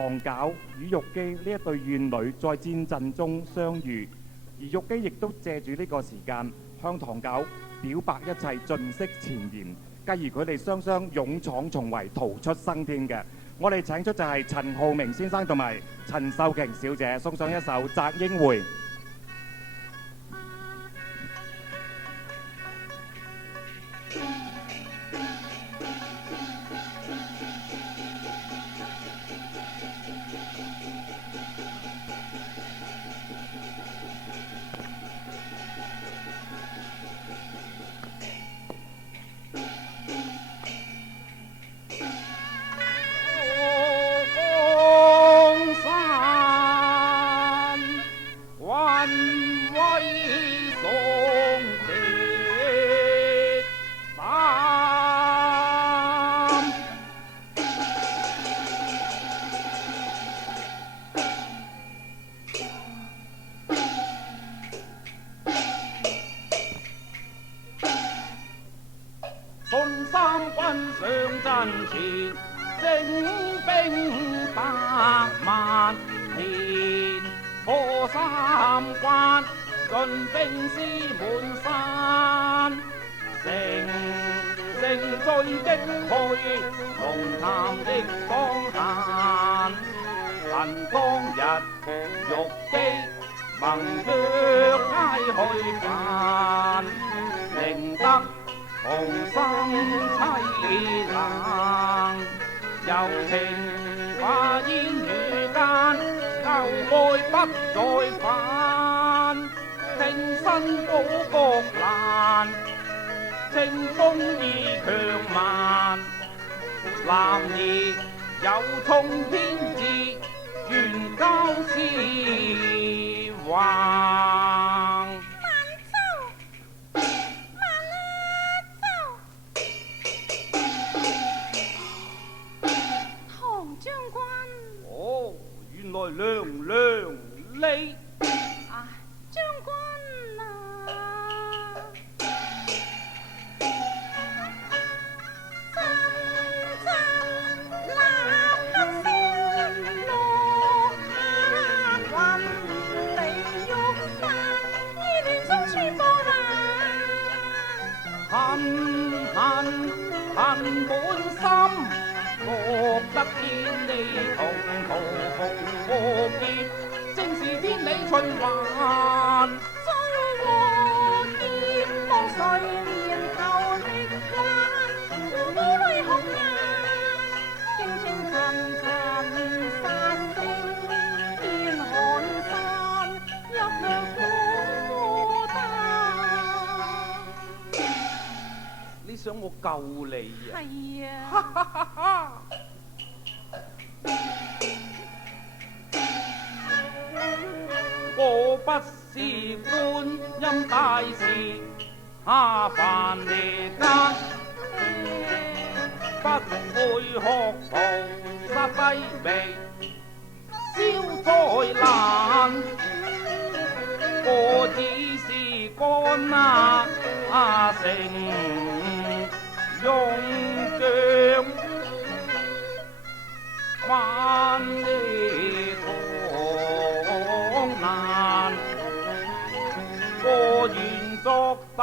唐皎與玉姬呢一對怨女在戰陣中相遇，而玉姬亦都借住呢個時間向唐皎表白一切，盡釋前嫌，繼而佢哋雙雙勇闖重圍，逃出生天嘅。我哋請出就係陳浩明先生同埋陳秀瓊小姐，送上一首《擇英會》。信三軍上陣前，精兵百萬年，破三關，進兵師滿山，乘追擊去，龍潭亦當閒。恨當日玉姬盟約皆去犯，寧得同心凄冷，柔情化煙雨間，舊愛不再返。挺身保國難，清風意強蠻。男兒有衝天志，願交絲橫。原來娘娘你啊，將軍啊，陣立刻先落下雲離玉山，依戀中穿過恨滿心，覺得見你同途逢過劫，正是天理循環。再和劍望誰年頭力挽，我母淚紅顏，輕輕沉沉殺聲天寒山，入了孤單。你想我救你啊？係啊。我不是觀音大士，下凡離間，不會學菩薩低微消災難。我只是乾城用將萬里唐難，我願作底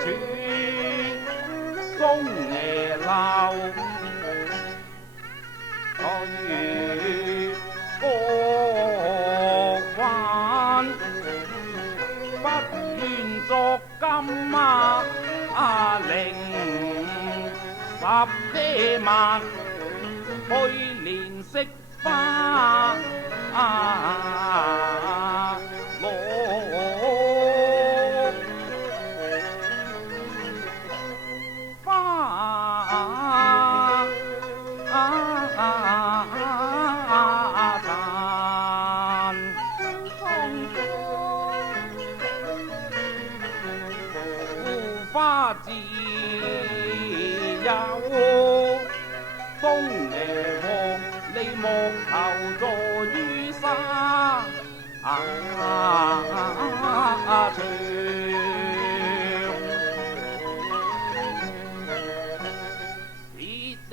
處中野流，隨國灣，不願作金陵10萬，去年惜花落花殘。護花自有東瀛王，你莫求坐於沙場。別離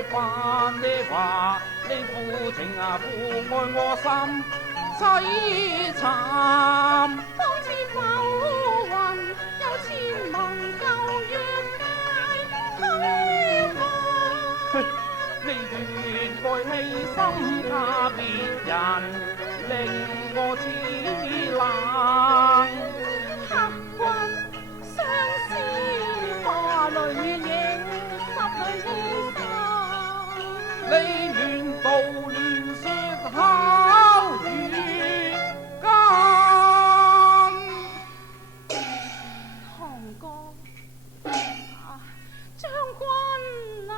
再犯的話，你負情啊負愛我心凄慘。當似浮雲，有千盟舊約界推翻。你願愛犧牲他別人，令我痴冷。客君相思化淚影，濕裏醫生。你亂道亂說巧語間，堂哥將軍啊！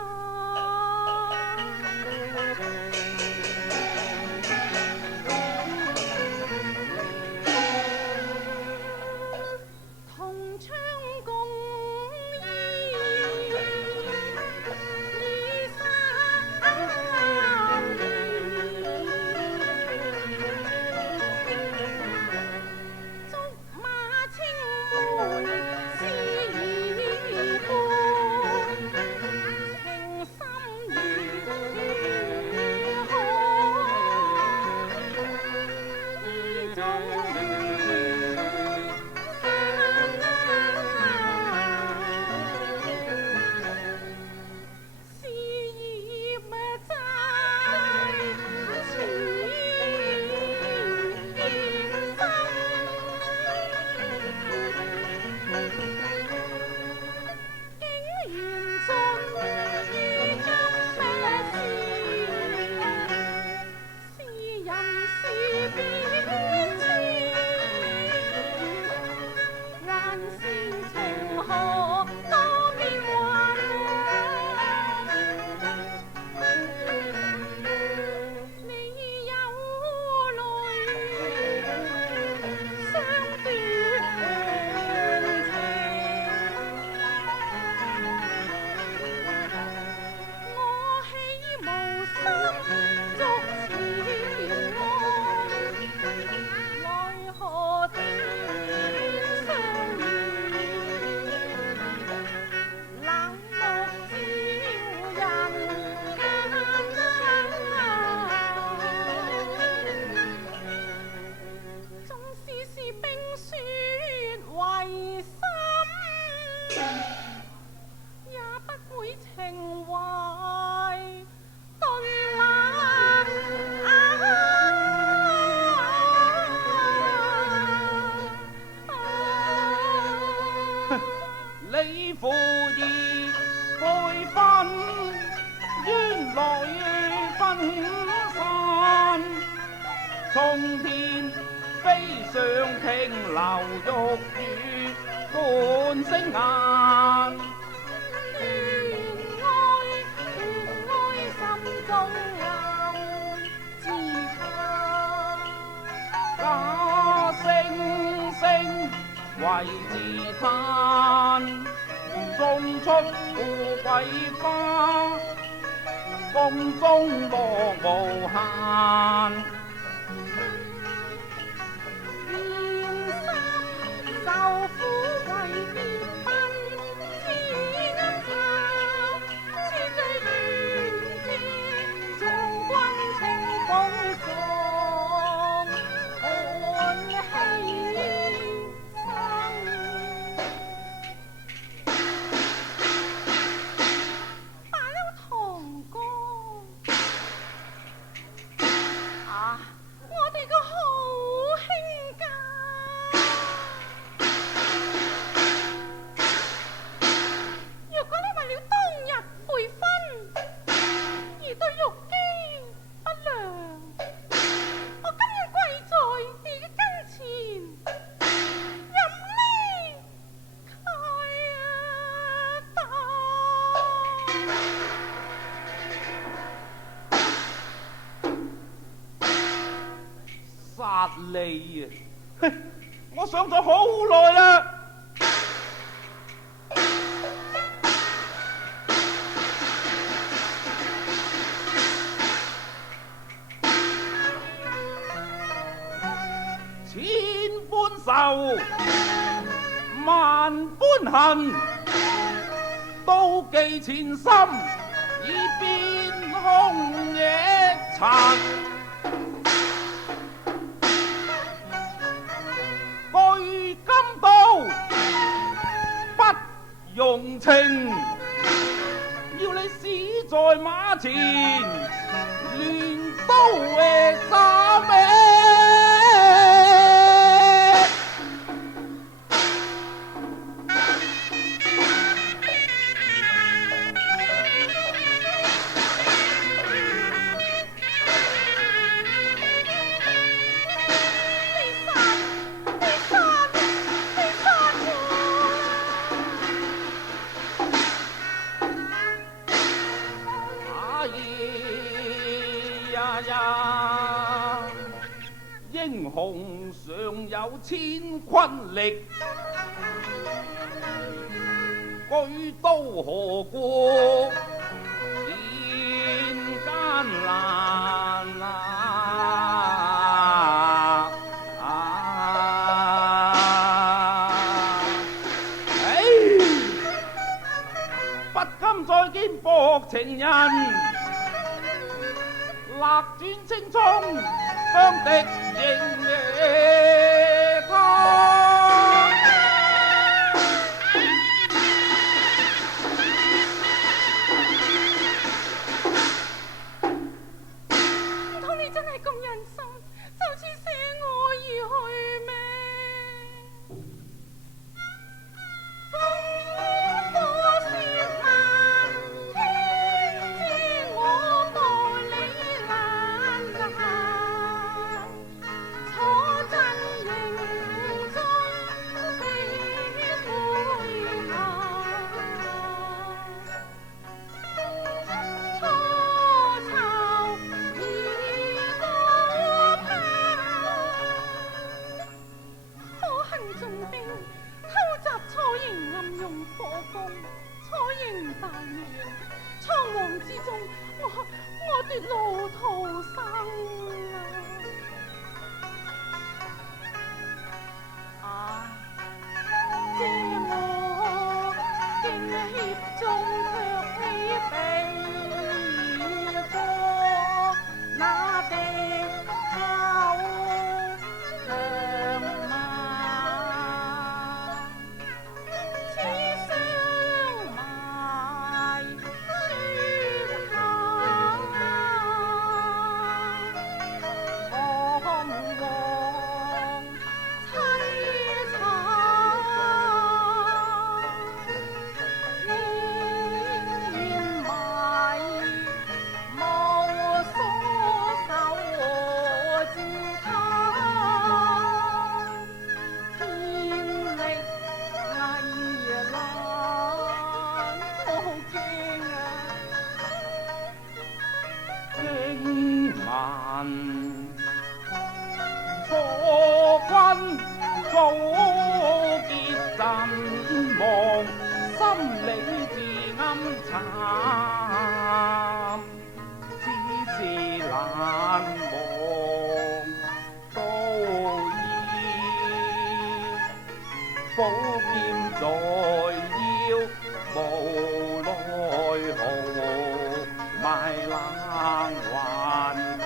同窗共衣，離散竹馬青梅思已半，情深如海，意中事業在前心，竟緣盡於今咩事？是人是變遷，還是情何多變幻？你有淚相斷情，我豈無心捉前案？奈何天相遇，冷漠照人間。縱使是冰雪為心，也不會情懷頓冷。你負義配分，原來分散。從天飛上停留玉宇半星眼。戀愛心中暗自嘆，假惺惺為自嘆，種出富貴花，風中落無限。變心受苦為別分，知暗插，知最亂天，將軍情奉送，看犧牲。罷了堂哥，我哋個好兄家，若果你為了當日悔婚而對玉姬不良，我今日跪在你嘅跟前，任你殺你啊！我想咗好耐啦。千般愁，萬般恨，妒忌前心已變空野塵。據今道不容情，要你死在馬前，亂刀斬命。英雄尚有千鈞力，舉刀何過見艱難不甘再見薄情人，勒轉青蔥向敵迎野他。唔通你真係咁忍心，就此捨我而去咩？我奪路逃生借我驚險中卻起避過那敵後強馬，此相埋雪下，彷徨凄慘，連埋無所守自他，天力危難，我好驚經萬錯君早結陣亡，心理自暗慘，只是難忘都已寶劍在腰，無奈何賣冷還淡。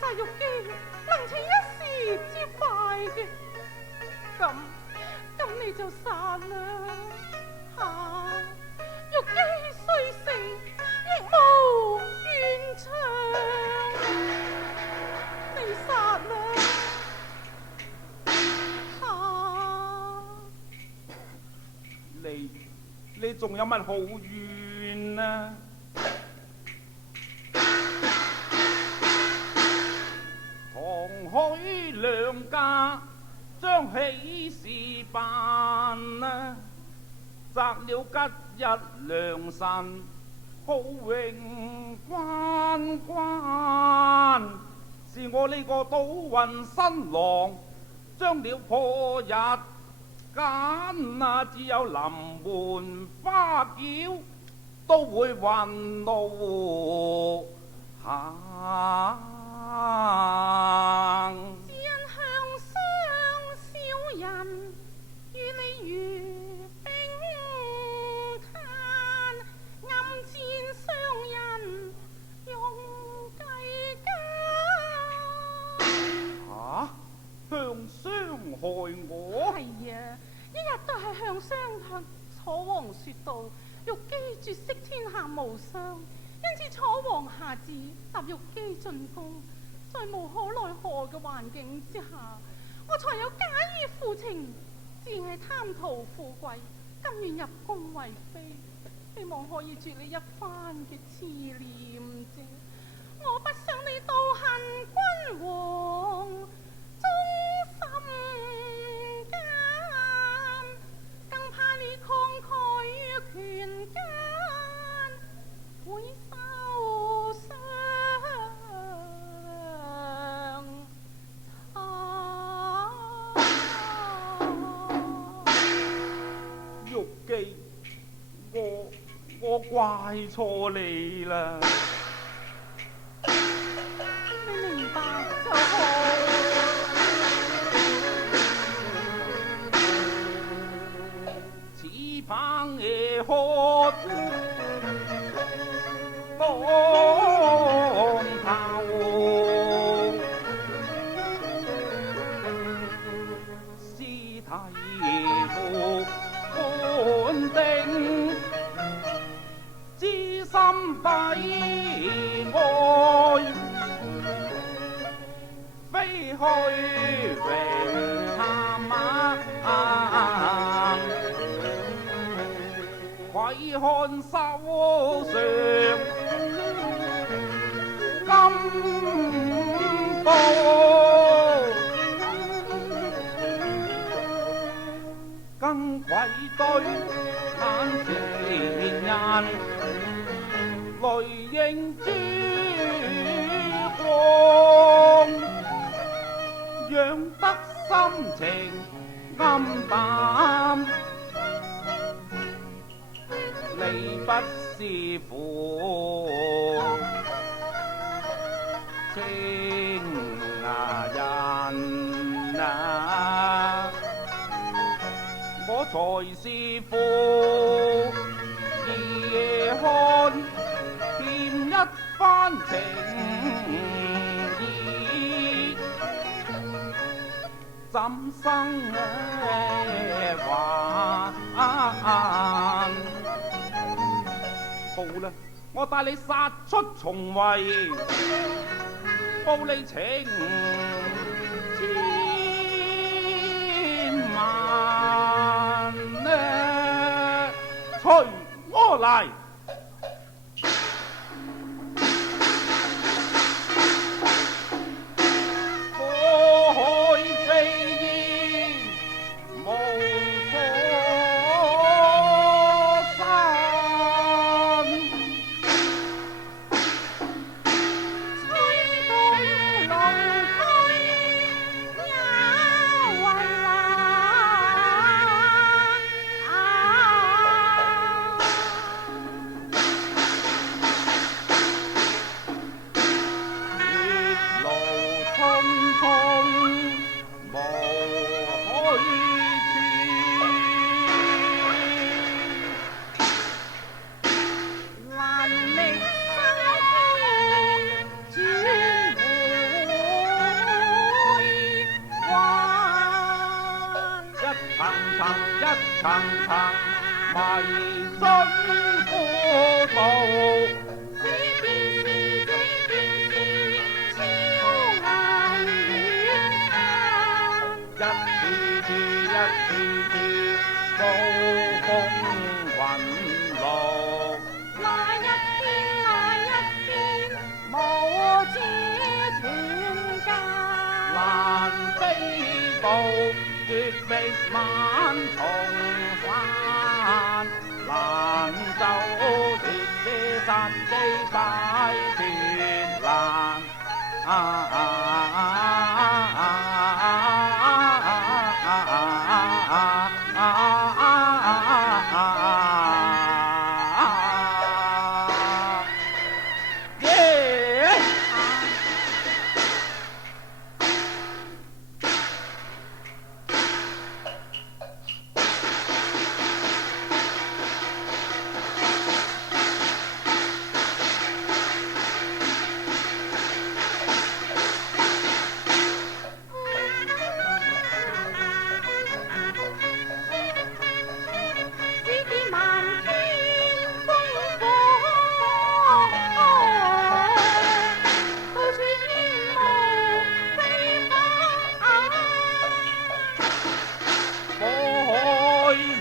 殺玉姬能請一時之快嘅，咁你就散啦。玉姬雖勝，亦無記，你仲有乜好怨啊？同許兩家將喜事辦啊，擇了吉日良辰，好榮關關。是我呢個賭運新郎，將了破日間啊，只有臨門花轎都會運路行。只因向上小人與你如冰炭，暗箭傷人用計較。向傷害我？係啊，一日都係向商向楚王説道，玉姬絕色天下無雙，因此楚王下旨立玉姬進宮。在無可奈何嘅環境之下，我才有假意負情，自係貪圖富貴，甘願入宮為妃，希望可以絕你一番嘅痴念啫。我不想你妒恨君王，忠心奸，更怕你慷慨於權間，會受傷。玉姬，我怪錯你啦。你明白就好。此棒夜喝當頭，屍體無判定，知心底愛，飛去榮探窺看手上金刀，更愧對眼前人，淚映珠光，養得心情暗淡。你不是負情人啊，我才是負夜看欠一番情意，怎生還？好啦，我帶你殺出重圍，報你情千萬呢，隨我嚟。層層迷津孤島，這便是超顏遠山，一次次暴風雲陸。那一邊無止斷間，難飛渡絕壁萬重山，難走鐵車山機擺鐵欄。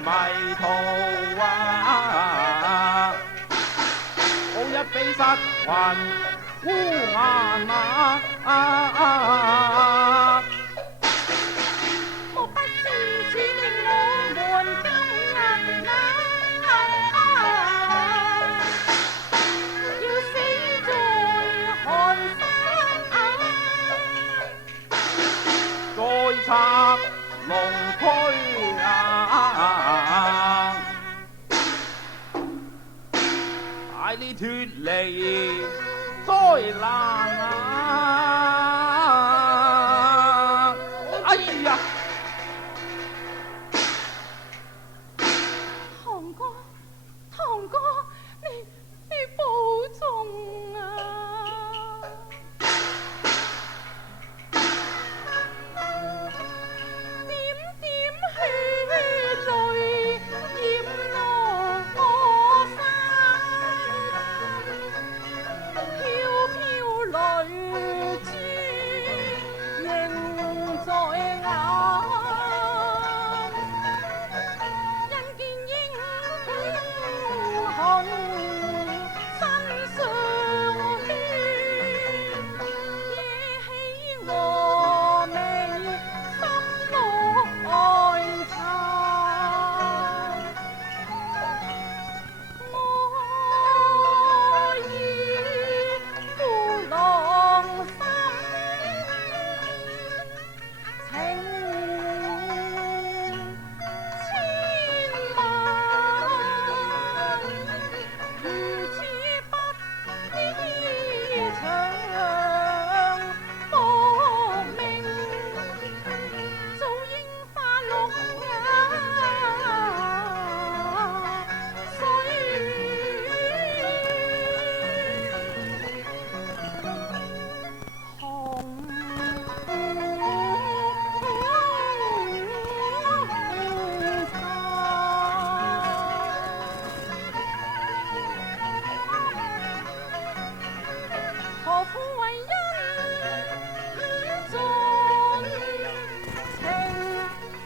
迷途啊，好一比失魂烏眼莫不知處定我們今日要死在寒山，再拆龍區帶你脫離災難哎呀！堂哥，堂哥，你保重啊！點點血淚染落我衫，飄飄淚珠仍在眼。因見英雄身上血，惹起峨眉心內殘。我與夫郎心情千萬，如此不依長搏命，早應花綠眼何苦為恩盡情灰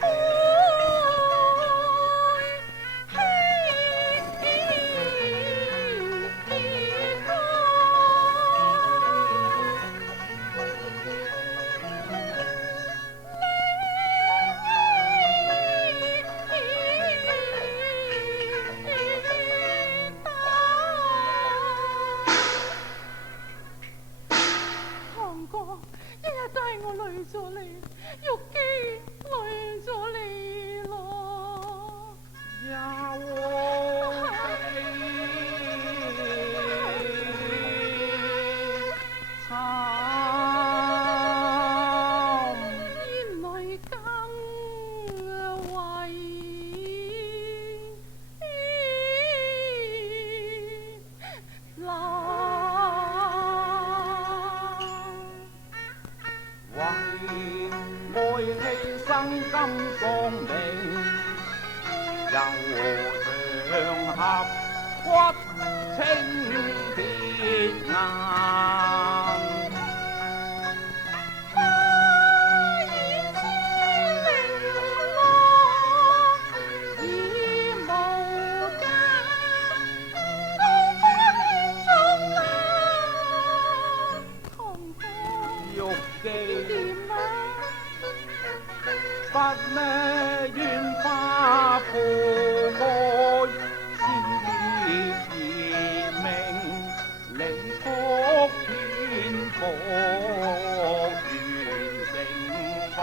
堂哥，一日都係我累咗你，玉姬累咗你咯。煙淚更為為愛犧牲金喪命，又長合骨青鐵岩。花煙千零落，願化父愛，思別而明，靈福天福願成還。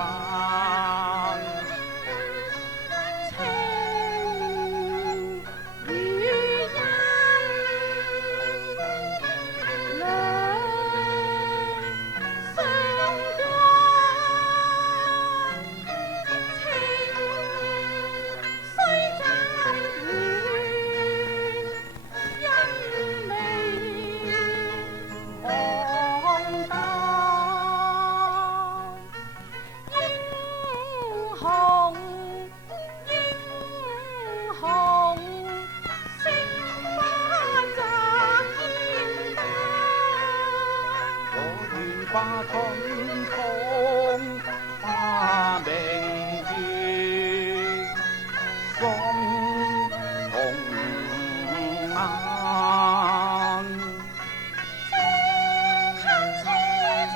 花春風花明月，送紅顏。青恨痴情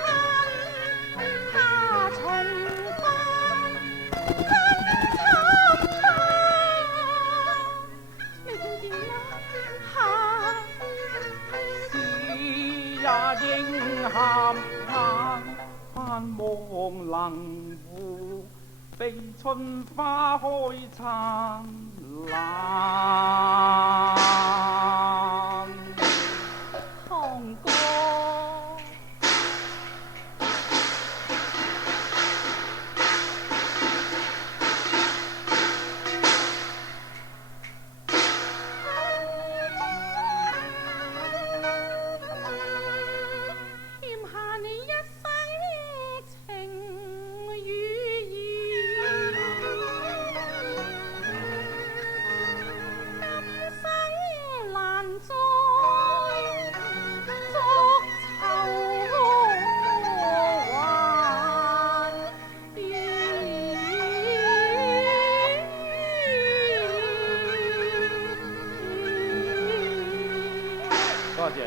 恨，怕重返，恨沉花。你見點啊？也應喊盼，盼望能護被春花開燦爛。堂哥。多謝。